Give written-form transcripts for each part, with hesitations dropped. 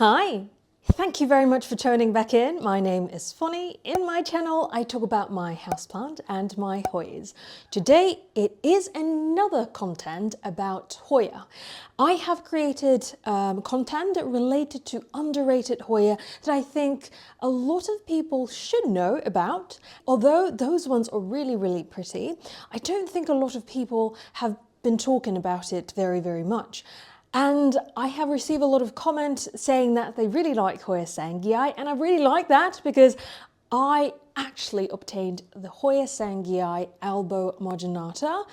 Hi, thank you very much for tuning back in. My name is Fonny. In my channel, I talk about my houseplant and my Hoyas. Today, it is another content about Hoya. I have created content related to underrated Hoya that I think a lot of people should know about. Although those ones are really pretty, I don't think a lot of people have been talking about it very much. And I have received a lot of comments saying that they really like Hoya sangii, and I really like that because I actually obtained the Hoya sangii elbow marginata.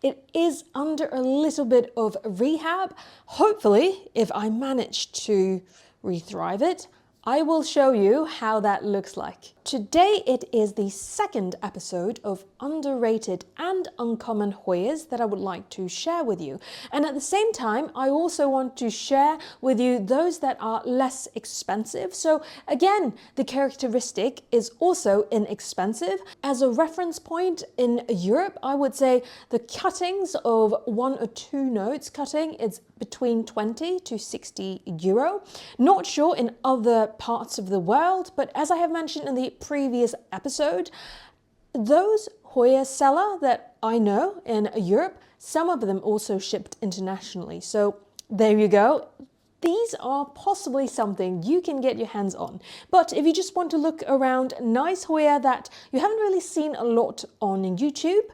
It is under a little bit of rehab. Hopefully, if I manage to re-thrive it, I will show you how that looks like. Today it is the second episode of underrated and uncommon Hoyas that I would like to share with you. And at the same time, I also want to share with you those that are less expensive. So again, the characteristic is also inexpensive. As a reference point in Europe, I would say the cuttings of 1 or 2 notes cutting is between 20 to 60 euro. Not sure in other parts of the world, but as I have mentioned in the previous episode, those Hoya seller that I know in Europe, some of them also shipped internationally. So there you go. These are possibly something you can get your hands on. But if you just want to look around nice Hoya that you haven't really seen a lot on YouTube,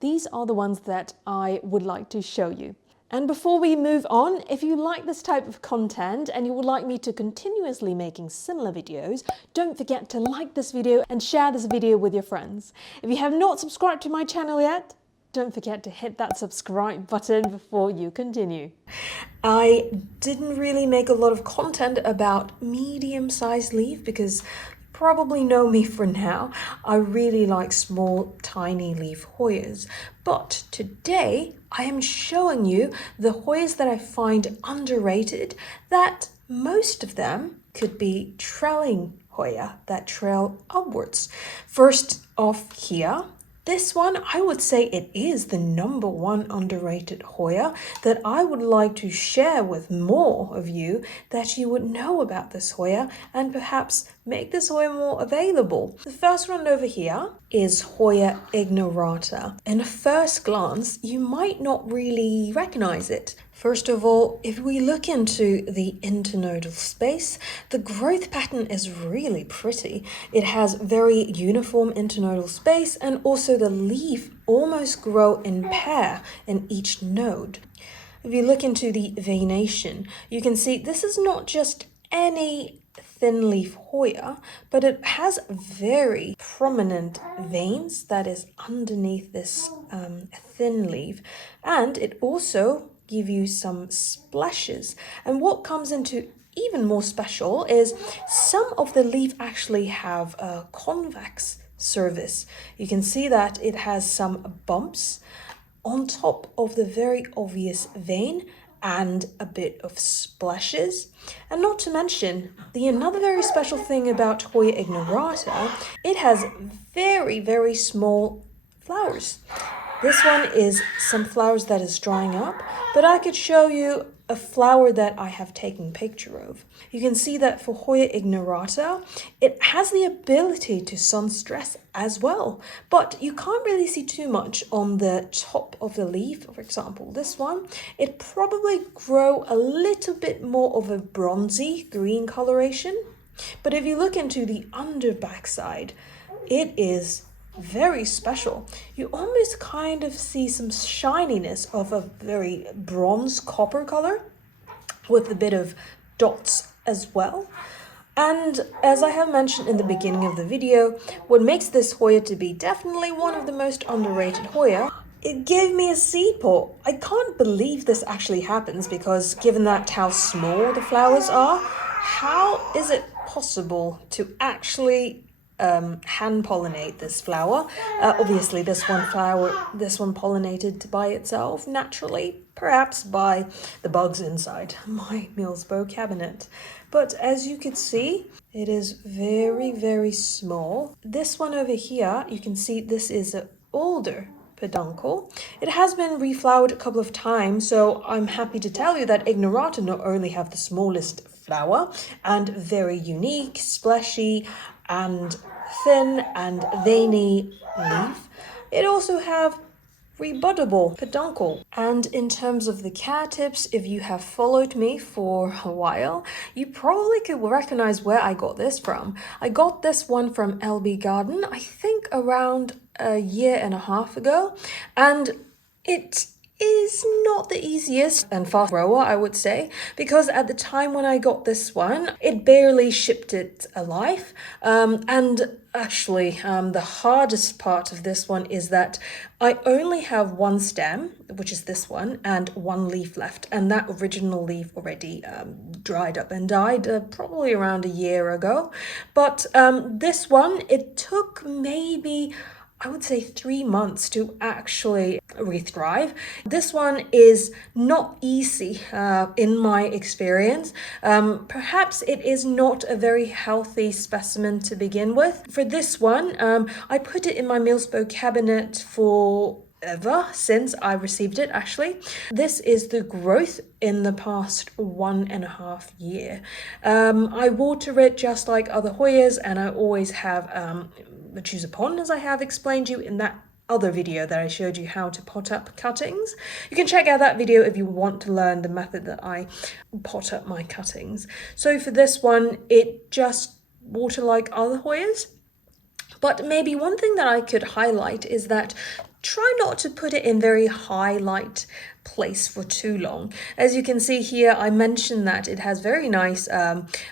these are the ones that I would like to show you. And before we move on, if you like this type of content and you would like me to continuously making similar videos, don't forget to like this video and share this video with your friends. If you have not subscribed to my channel yet, don't forget to hit that subscribe button before you continue. I didn't really make a lot of content about medium-sized leaf because probably know me for now. I really like small, tiny leaf Hoyas. But today I am showing you the Hoyas that I find underrated, that most of them could be trelling Hoya, that trail upwards. First off here, this one, I would say it is the #1 underrated Hoya that I would like to share with more of you, that you would know about this Hoya and perhaps make this Hoya more available. The first one over here is Hoya ignorata. In a first glance, you might not really recognize it. First of all, if we look into the internodal space, the growth pattern is really pretty. It has very uniform internodal space, and also the leaf almost grow in pair in each node. If you look into the veination, you can see this is not just any thin leaf Hoya, but it has very prominent veins that is underneath this thin leaf, and it also give you some splashes. And what comes into even more special is some of the leaf actually have a convex surface. You can see that it has some bumps on top of the very obvious vein and a bit of splashes. And not to mention, another very special thing about Hoya ignorata, it has very small flowers. This one is some flowers that is drying up, but I could show you a flower that I have taken picture of. You can see that for Hoya ignorata, it has the ability to sun stress as well, but you can't really see too much on the top of the leaf. For example, this one, it probably grow a little bit more of a bronzy green coloration. But if you look into the underback side, it is very special. You almost kind of see some shininess of a very bronze copper color with a bit of dots as well. And as I have mentioned in the beginning of the video, what makes this Hoya to be definitely one of the most underrated Hoya, it gave me a seed pod. I can't believe this actually happens, because given that how small the flowers are, how is it possible to actually hand pollinate this flower? Obviously this one pollinated by itself naturally, perhaps by the bugs inside my Millsbo cabinet. But as you can see, it is very small. This one over here, you can see this is an older peduncle. It has been reflowered a couple of times, so I'm happy to tell you that ignorata not only have the smallest flower and very unique, splashy and thin and veiny leaf. It also have rebuttable peduncle. And in terms of the care tips, if you have followed me for a while, you probably could recognize where I got this from. I got this one from LB Garden, I think around a year and a half ago, and it is not the easiest and fast grower, I would say, because at the time when I got this one, it barely shipped it alive. And actually, the hardest part of this one is that I only have one stem, which is this one, and one leaf left, and that original leaf already dried up and died probably around a year ago. But this one, it took maybe, I would say, 3 months to actually re-thrive. This one is not easy in my experience. Perhaps it is not a very healthy specimen to begin with. For this one, I put it in my Millspo cabinet for ever since I received it, actually. This is the growth in the past 1.5 years. I water it just like other Hoyas, and I always have choose a pond, as I have explained you in that other video that I showed you how to pot up cuttings. You can check out that video if you want to learn the method that I pot up my cuttings. So for this one, it just water like other Hoyas. But maybe one thing that I could highlight is that try not to put it in very high light place for too long. As you can see here, I mentioned that it has very nice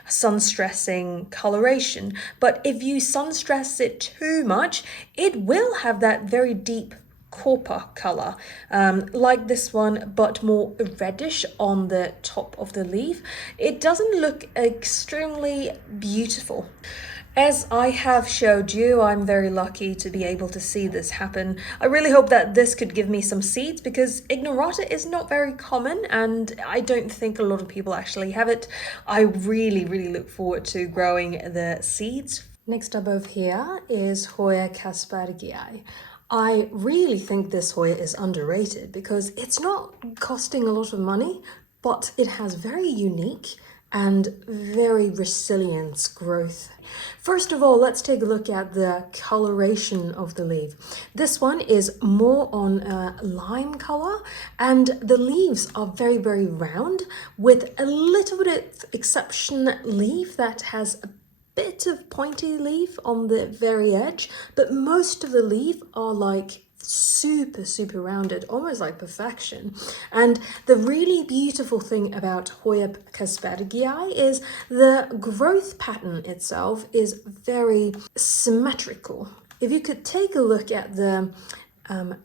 sun stressing coloration, but if you sun stress it too much, it will have that very deep copper color, like this one, but more reddish on the top of the leaf. It doesn't look extremely beautiful. As I have showed you, I'm very lucky to be able to see this happen. I really hope that this could give me some seeds, because ignorata is not very common and I don't think a lot of people actually have it. I really look forward to growing the seeds. Next up over here is Hoya kastbergii. I really think this Hoya is underrated because it's not costing a lot of money, but it has very unique and very resilient growth. First of all, let's take a look at the coloration of the leaf. This one is more on a lime color, and the leaves are very round, with a little bit of exception leaf that has a bit of pointy leaf on the very edge, but most of the leaf are like super rounded, almost like perfection. And the really beautiful thing about Hoya kastbergii is the growth pattern itself is very symmetrical. If you could take a look at the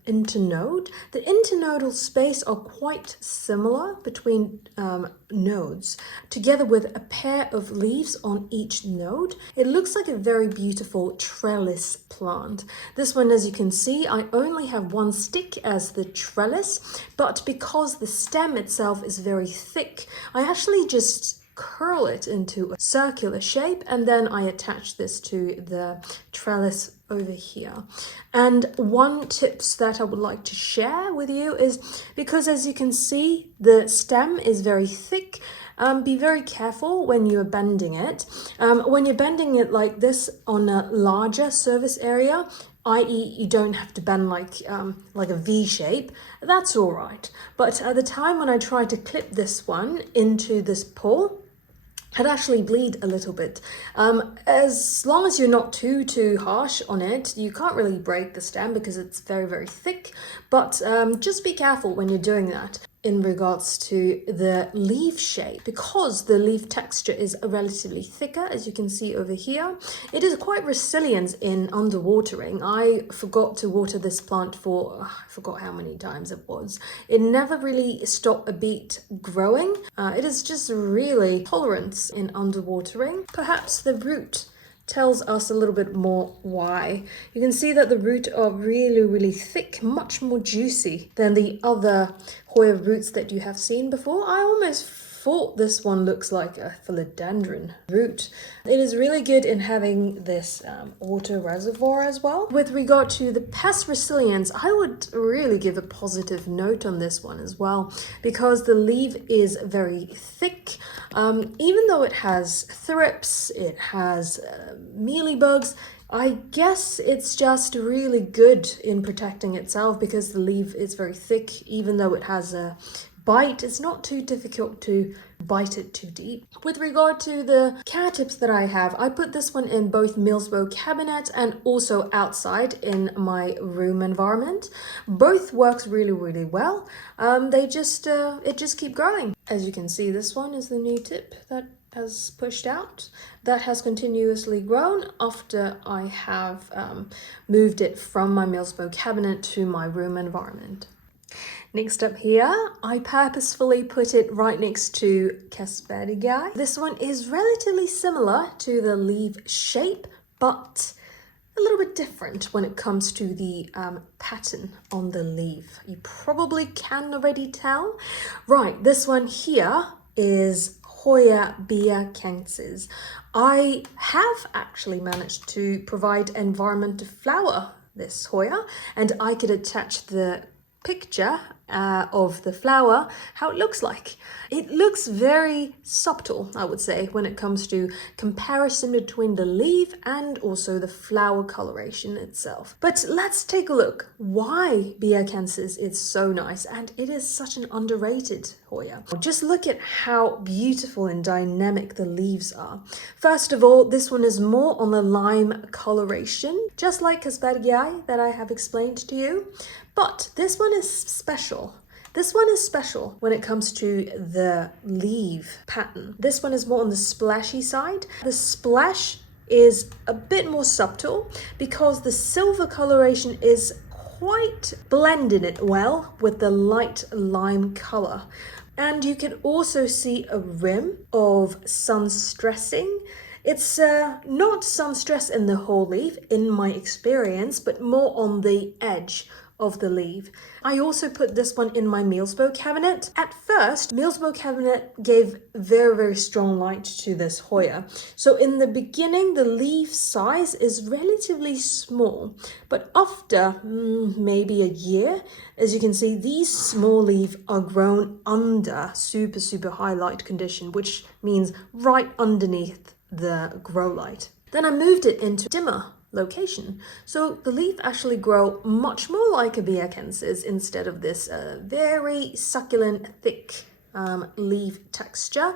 internode, the internodal space are quite similar between nodes, together with a pair of leaves on each node. It looks like a very beautiful trellis plant. This one, as you can see, I only have one stick as the trellis, but because the stem itself is very thick, I actually just curl it into a circular shape, and then I attach this to the trellis over here. And one tips that I would like to share with you is, because as you can see, the stem is very thick, be very careful when you're bending it. When you're bending it like this on a larger surface area, i.e. you don't have to bend like a V shape, that's all right. But at the time when I tried to clip this one into this pole, I'd actually bleed a little bit. As long as you're not too harsh on it, you can't really break the stem because it's very thick, but just be careful when you're doing that in regards to the leaf shape, because the leaf texture is relatively thicker, as you can see over here. It is quite resilient in underwatering. I forgot to water this plant for, I forgot how many times it was. It never really stopped a beat growing. It is just really tolerant in underwatering. Perhaps the root tells us a little bit more why. You can see that the roots are really thick, much more juicy than the other Hoya roots that you have seen before. I almost thought this one looks like a philodendron root. It is really good in having this water reservoir as well. With regard to the pest resilience, I would really give a positive note on this one as well, because the leaf is very thick. Even though it has thrips, it has mealybugs, I guess it's just really good in protecting itself because the leaf is very thick. Even though it has a bite, it's not too difficult to bite it too deep. With regard to the cat tips that I have, I put this one in both Millsbow cabinet and also outside in my room environment. Both works really well. It just keep growing. As you can see, this one is the new tip that has pushed out, that has continuously grown after I have moved it from my Millsbow cabinet to my room environment. Next up here, I purposefully put it right next to kastbergii. This one is relatively similar to the leaf shape, but a little bit different when it comes to the pattern on the leaf. You probably can already tell. Right, this one here is Hoya biakensis. I have actually managed to provide environment to flower this Hoya, and I could attach the picture of the flower, how it looks like. It looks very subtle, I would say, when it comes to comparison between the leaf and also the flower coloration itself. But let's take a look why biakensis is so nice, and it is such an underrated Hoya. Just look at how beautiful and dynamic the leaves are. First of all, this one is more on the lime coloration, just like kastbergii that I have explained to you. But this one is special. This one is special when it comes to the leaf pattern. This one is more on the splashy side. The splash is a bit more subtle because the silver coloration is quite blended it well with the light lime color. And you can also see a rim of sun stressing. It's not sun stress in the whole leaf in my experience, but more on the edge of the leaf. I also put this one in my Millsbow cabinet. At first, Millsbow cabinet gave very strong light to this Hoya. So in the beginning, the leaf size is relatively small, but after maybe a year, as you can see, these small leaves are grown under super high light condition, which means right underneath the grow light. Then I moved it into dimmer location. So the leaf actually grow much more like a biakensis instead of this very succulent, thick leaf texture.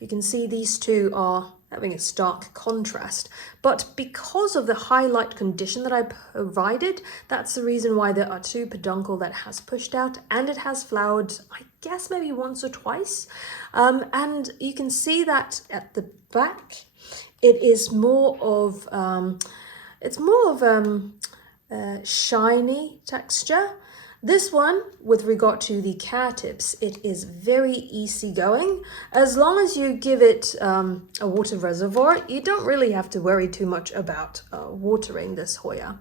You can see these two are having a stark contrast, but because of the highlight condition that I provided, that's the reason why there are two peduncle that has pushed out, and it has flowered, I guess maybe once or twice. And you can see that at the back, it is more of shiny texture. This one, with regard to the cat tips, it is very easygoing. As long as you give it a water reservoir, you don't really have to worry too much about watering this Hoya.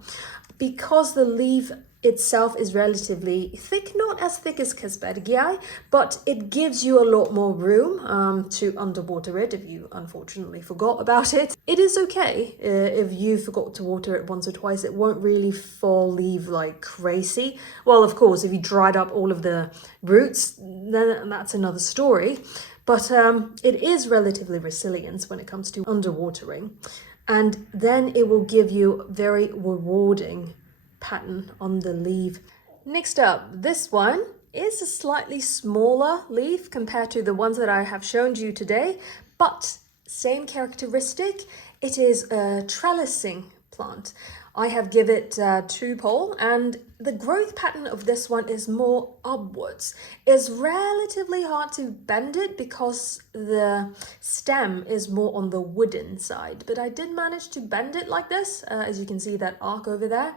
Because the leaf itself is relatively thick, not as thick as kastbergii, but it gives you a lot more room to underwater it if you unfortunately forgot about it. It is okay if you forgot to water it once or twice. It won't really fall leaf like crazy. Well, of course, if you dried up all of the roots, then that's another story. But it is relatively resilient when it comes to underwatering. And then it will give you very rewarding pattern on the leaf. Next up, this one is a slightly smaller leaf compared to the ones that I have shown you today, but same characteristic. It is a trellising plant. I have given it 2 pole, and the growth pattern of this one is more upwards. It's relatively hard to bend it because the stem is more on the wooden side, but I did manage to bend it like this, as you can see that arc over there.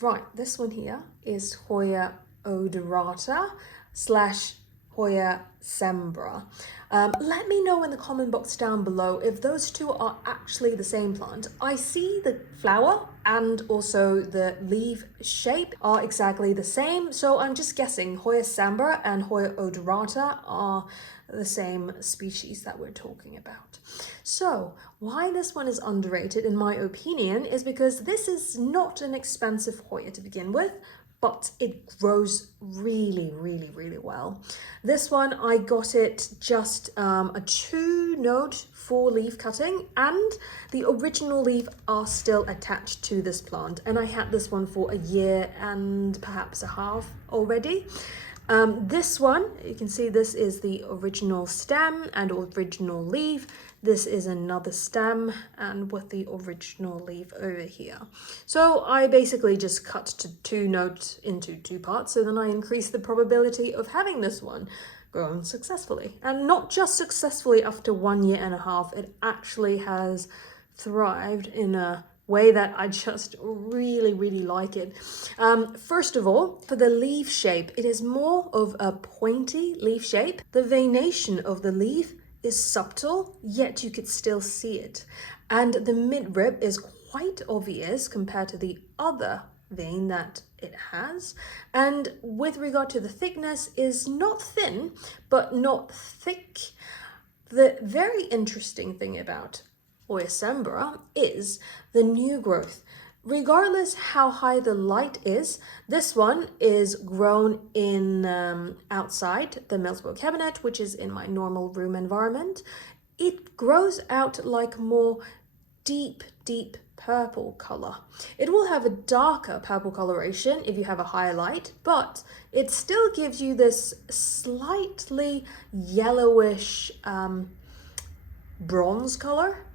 Right, this one here is Hoya odorata / Hoya cembra. Let me know in the comment box down below if those two are actually the same plant. I see the flower and also the leaf shape are exactly the same, so I'm just guessing Hoya cembra and Hoya odorata are the same species that we're talking about. So why this one is underrated, in my opinion, is because this is not an expensive Hoya to begin with, but it grows really, really, really well. This one, I got it just a 2-node 4-leaf cutting, and the original leaf are still attached to this plant. And I had this one for a year and perhaps a half already. This one, you can see this is the original stem and original leaf. This is another stem and with the original leaf over here. So I basically just cut to 2 nodes into 2 parts, so then I increase the probability of having this one grown successfully. And not just successfully after 1 year and a half, it actually has thrived in a way that I just really, really like it. First of all, for the leaf shape, it is more of a pointy leaf shape. The veination of the leaf is subtle, yet you could still see it. And the midrib is quite obvious compared to the other vein that it has. And with regard to the thickness, is not thin, but not thick. The very interesting thing about Hoya cembra is the new growth. Regardless how high the light is, this one is grown in outside the Millsboro cabinet, which is in my normal room environment. It grows out like more deep purple color. It will have a darker purple coloration if you have a higher light, but it still gives you this slightly yellowish bronze color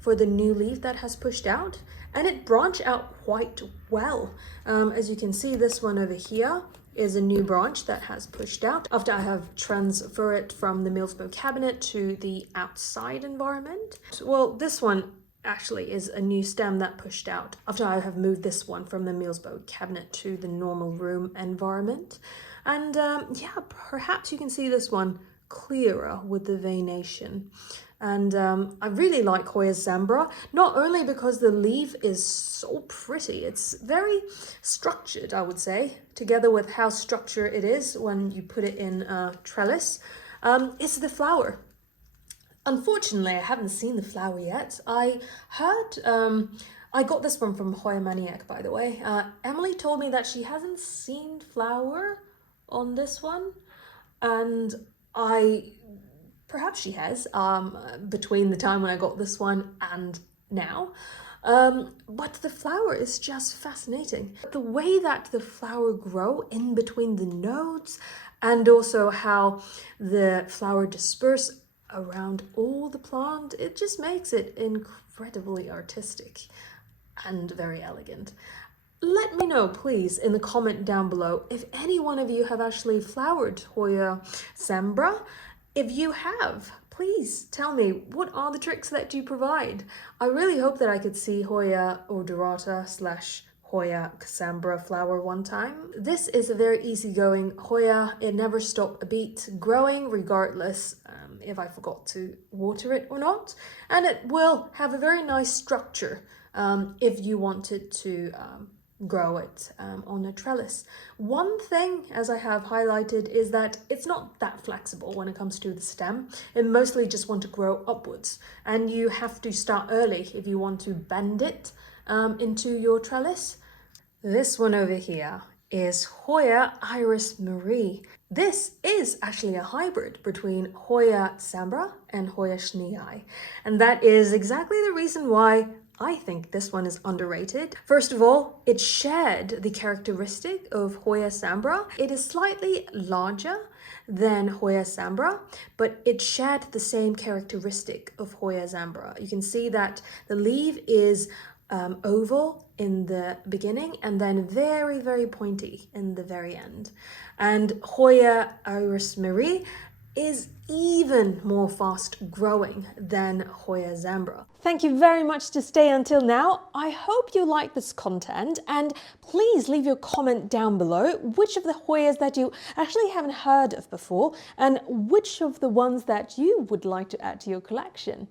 for the new leaf that has pushed out, and it branched out quite well. As you can see, this one over here is a new branch that has pushed out after I have transferred it from the Millsboro cabinet to the outside environment. Well, this one actually is a new stem that pushed out after I have moved this one from the Millsboro cabinet to the normal room environment. And yeah, perhaps you can see this one clearer with the veination. And I really like Hoya cembra, not only because the leaf is so pretty, it's very structured, I would say, together with how structured it is when you put it in a trellis. It's the flower. Unfortunately, I haven't seen the flower yet. I heard, I got this one from Hoya Maniac, by the way. Emily told me that she hasn't seen flower on this one, and perhaps she has, between the time when I got this one and now. But the flower is just fascinating. The way that the flower grow in between the nodes, and also how the flower disperse around all the plant, it just makes it incredibly artistic and very elegant. Let me know, please, in the comment down below if any one of you have actually flowered Hoya cembra. If you have, please tell me, what are the tricks that you provide? I really hope that I could see Hoya odorata / Hoya cembra flower one time. This is a very easygoing Hoya. It never stopped a beat growing, regardless if I forgot to water it or not. And it will have a very nice structure if you wanted to grow it on a trellis. One thing, as I have highlighted, is that it's not that flexible when it comes to the stem. It mostly just want to grow upwards, and you have to start early if you want to bend it into your trellis. This one over here is Hoya Iris Marie. This is actually a hybrid between Hoya cembra and Hoya schnii, and that is exactly the reason why I think this one is underrated. First of all, it shared the characteristic of Hoya cembra. It is slightly larger than Hoya cembra, but it shared the same characteristic of Hoya cembra. You can see that the leaf is oval in the beginning and then very, very pointy in the very end. And Hoya Iris Marie is even more fast growing than Hoya cembra. Thank you very much to stay until now. I hope you like this content, and please leave your comment down below which of the Hoyas that you actually haven't heard of before and which of the ones that you would like to add to your collection.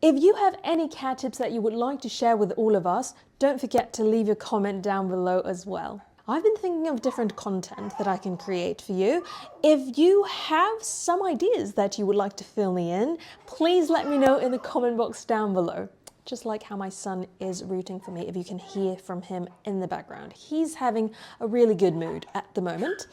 If you have any cat tips that you would like to share with all of us, don't forget to leave your comment down below as well. I've been thinking of different content that I can create for you. If you have some ideas that you would like to fill me in, please let me know in the comment box down below. Just like how my son is rooting for me, if you can hear from him in the background. He's having a really good mood at the moment.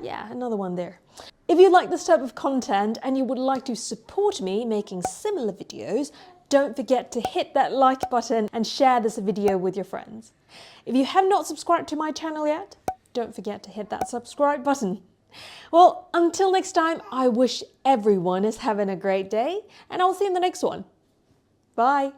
Yeah, another one there. If you like this type of content and you would like to support me making similar videos, don't forget to hit that like button and share this video with your friends. If you have not subscribed to my channel yet, don't forget to hit that subscribe button. Well, until next time, I wish everyone is having a great day, and I'll see you in the next one. Bye.